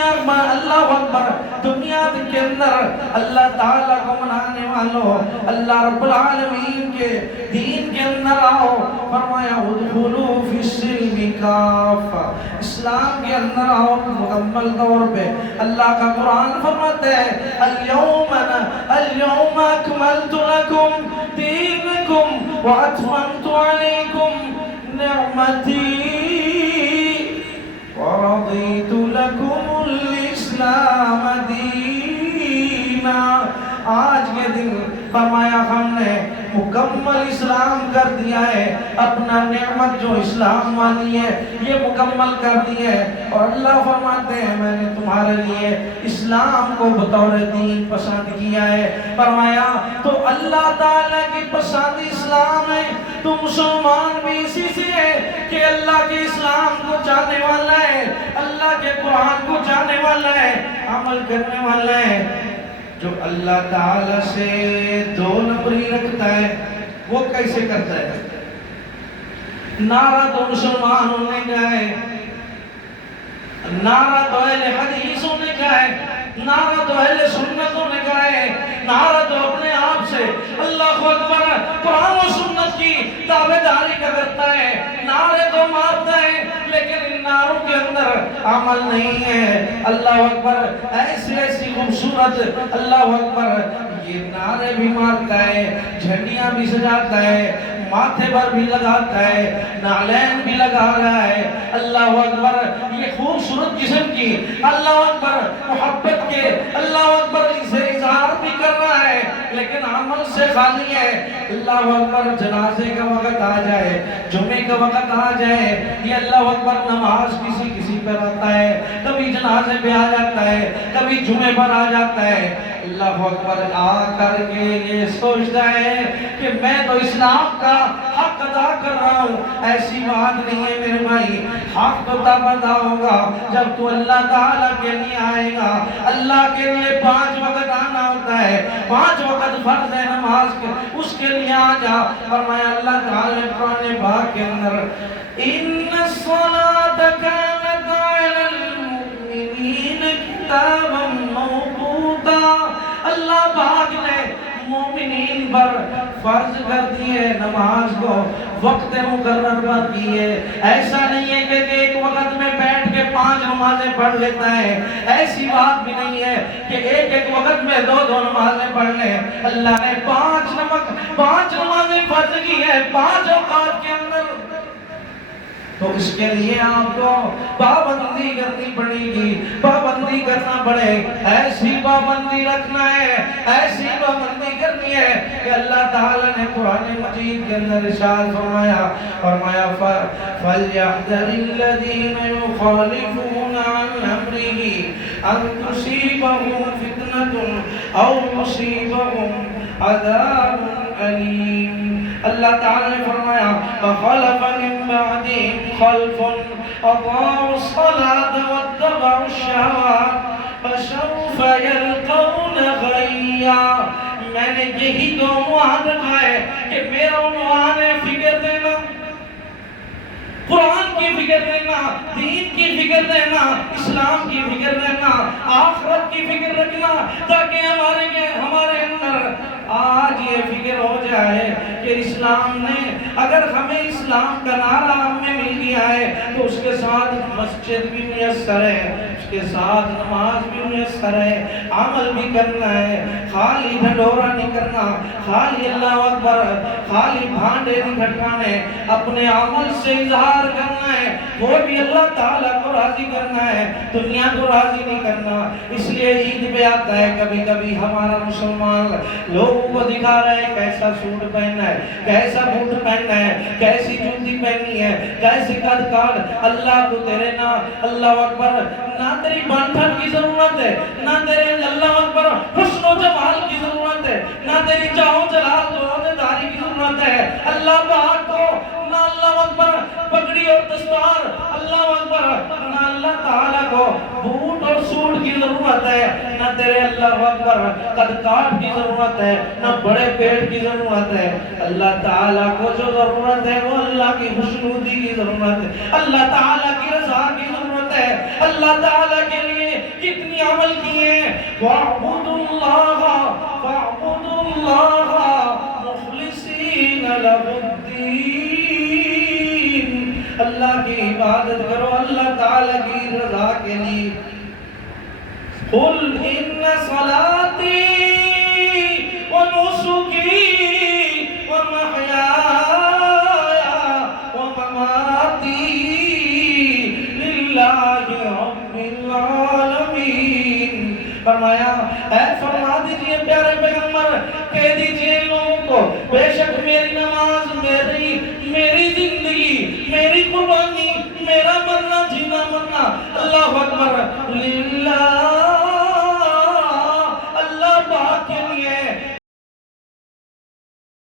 دنیا میں اللہ اکبر دنیا کے اندر اللہ تعالیٰ کو منانے والوں اللہ رب العالمین کے دین کے اندر آؤ. فرمایا ادخلوا فی السلم کافہ، اسلام کے اندر آؤ مکمل طور پہ. اللہ کا قرآن فرماتا ہے اليوم اکملت لکم دینکم واتممت علیکم نعمتی وَرَضِيتُ لَكُمُ الْإِسْلَامَ دِينًا. آج یہ دن فرمایا ہم نے مکمل اسلام کر دیا ہے. اپنا نعمت جو اسلام والی ہے یہ مکمل کر دی ہے. اور اللہ فرماتے ہیں میں نے تمہارے لیے اسلام کو بطور دین پسند کیا ہے. فرمایا تو اللہ تعالیٰ کی پسند اسلام ہے تو مسلمان بھی اسی سے ہے کہ اللہ کے اسلام کو جاننے والا ہے، اللہ کے قرآن کو جاننے والا ہے، عمل کرنے والا ہے. جو اللہ تعالیٰ سے دو نمبری رکھتا ہے وہ کیسے کرتا ہے؟ نعرہ تو مسلمان ہونے کا ہے، نعرہ تو اہل حدیث ہونے کا ہے، نعرہ تو اہل سنت ہونے کا ہے، نعرہ تو اپنے آپ سے اللہ اکبر قرآن و سنت کی تابعداری کا کرتا ہے. نعرے تو مارتا ہے لیکن ان نعروں کے اندر عمل نہیں ہے. اللہ اکبر ایسی خوبصورت اللہ اکبر یہ نعرے بھی مارتا ہے، جھنڈیاں بھی سجاتا ہے، ماتھے پر بھی لگاتا ہے، نعلین بھی لگا رہا ہے. اللہ اکبر یہ خوبصورت قسم کی اللہ اکبر محبت کے اللہ اکبر سے اظہار بھی کر رہا ہے لیکن عمل سے خالی ہے. اللہ اکبر جنازے کا وقت آ جائے، جمعے کا وقت آ جائے، یہ اللہ اکبر نماز کسی پر آتا ہے، کبھی جنازے پہ آ جاتا ہے، کبھی جمعے پر آ جاتا ہے. اللہ اکبر آ کر کے یہ سوچتا ہے کہ میں تو اسلام کا حق ادا کر رہا ہوں. ایسی بات نہیں ہے میرے بھائی، حق تو تب ادا ہوگا جب تو اللہ تعالیٰ کے لیے آئے گا. اللہ کے لیے 5 وقت آنا ہوتا ہے، 5 وقت فرض ہے نماز کے، اس کے لیے آ جا. فرمایا اللہ تعالیٰ قرآن پاک کے اندر ان الصلاة كانت على المؤمنین کتابا موقوتا. اللہ پاک نے مومنین پر فرض کر دیے نماز کو، وقت مقرر پر دیے. ایسا نہیں ہے کہ ایک وقت میں بیٹھ کے 5 نمازیں پڑھ لیتا ہے، ایسی بات بھی نہیں ہے کہ ایک وقت میں 2 نمازیں پڑھ لیں. اللہ نے 5 نمازیں فرض کی ہے 5 اوقات کے اندر. تو اس کے لیے آپ کو پابندی کرنی پڑے گی، پابندی کرنا پڑے. ایسی پابندی رکھنا ہے، ایسی پابندی کرنی ہے کہ اللہ تعالیٰ نے قرآن مجید کے اندر ارشاد فرمایا فَلْيَحْذَرِ الَّذِينَ يُخَالِفُونَ عَنْ أَمْرِهِ أَن تُصِيبَهُمْ فِتْنَةٌ أَوْ يُصِيبَهُمْ عَذَابٌ أَلِيمٌ. اللہ تعالیٰ نے فرمایا فَخَلَفَ مِن بَعْدِهِمْ خَلْفٌ أَضَاعُوا الصَّلَاةَ وَاتَّبَعُوا الشَّهَوَاتِ فَسَوْفَ يَلْقَوْنَ غَيًّا. میں نے یہی تو عنوان رکھا ہے کہ میرا عنوان ہے فکر دینا، قرآن کی فکر دینا، دین کی فکر دینا، اسلام کی فکر دینا، آخرت کی فکر رکھنا، تاکہ ہمارے اندر آج یہ فکر ہو جائے کہ اسلام نے اگر ہمیں اسلام کا نعرہ ہمیں مل گیا ہے تو اس کے ساتھ مسجد بھی میسر ہے، اس کے ساتھ نماز بھی میسر ہے، عمل بھی کرنا ہے، خالی ڈھنڈورا نہیں کرنا، خالی اللہ اکبر خالی بھانڈے نہیں کھٹکانے، اپنے عمل سے اظہار کرنا ہے، وہ بھی اللہ تعالیٰ کو راضی کرنا ہے، دنیا کو راضی نہیں کرنا. اس لیے عید پہ آتا ہے کبھی کبھی ہمارا مسلمان لوگوں کو دکھا رہا ہے کیسا سوٹ پہننا ہے، کیسا بوٹ پہننا ہے، کیسی جوتی پہننی ہے، کیسے قد کاٹ. اللہ کو تیرے نہ اللہ اکبر نہ تیری بانٹھن کی ضرورت ہے، نہ تیرے اللہ اکبر حسن و جمال کی ضرورت ہے، نہ تیری چاہو جلال تو عہدیداری کی ضرورت ہے. اللہ پاک کو نہ اللہ اکبر پگڑی اور دستار، اللہ اکبر نہ اللہ تعالیٰ کو بوٹ اور سوٹ کی ضرورت ہے، نہ تیرے اللہ اکبر قد کاٹ کی ضرورت ہے، نہ بڑے پیٹ کی ضرورت ہے. اللہ تعالیٰ کو جو ضرورت ہے وہ اللہ کی خوشنودی کی ضرورت ہے، اللہ تعالیٰ کی رضا کی ضرورت ہے. اللہ تعالیٰ کے لیے عمل کیے وَاعْبُدُوا اللَّهَ مُخْلِصِينَ لَهُ الدِّينَ اللہ کی عبادت کرو اللہ تعالیٰ کی رضا کے لیے قُلْ إِنَّ صَلَاتِي وَنُسُكِي وَمَحْيَايَ وَمَمَاتِي لِلَّهِ رَبِّ الْعَالَمِينَ فرمایا